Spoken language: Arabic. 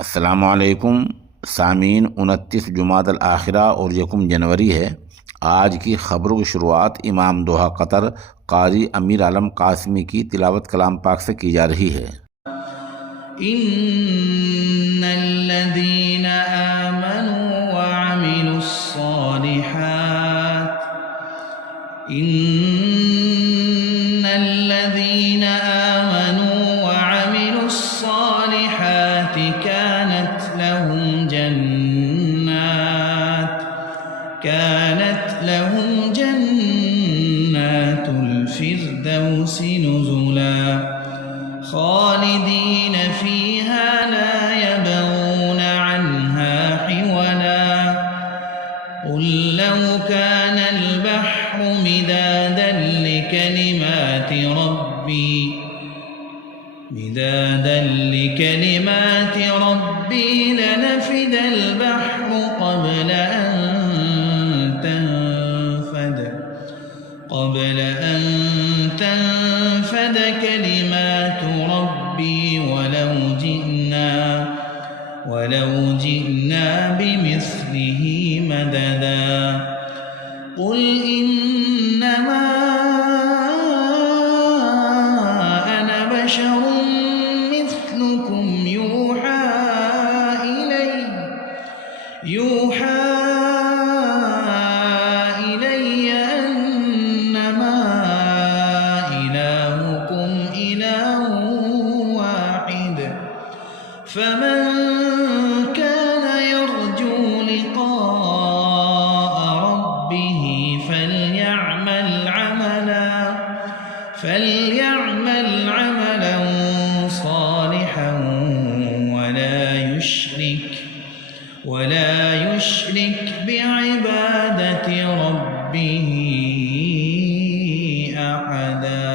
अस्सलामुअलैकुम सामीन। 29 जुमादल आखिरा और 1 जनवरी है। आज की ख़बरों की शुरुआत इमाम दोहा कतर क़ारी अमीर आलम कासमी की तिलावत कलाम पाक से की जा रही है। इन्नल्लज़ीना आमनू व अमिलुस्सालिहात इन्नल्लज़ीना आमनू व अमिलुस्सालिहात कानत लहुम जन्नातुल फिरदौसि नुज़ुला खालिदीन फ़ीहा ला यबग़ून अन्हा हिवला क़ुल लौ कानल बहरु मिदादन लिकलिमाति रब्बी लनफ़िदल बहरु क़ब्ल أن تنفد كلمات ربي ولو جئنا بمثله مددا قل إنما أنا بشر مثلكم يوحى إلي أنما إلهكم إله واحد فمن كان يرجو لقاء ربه فليعمل عملا صالحا ولا يشرك بعبادة ربه أحدا.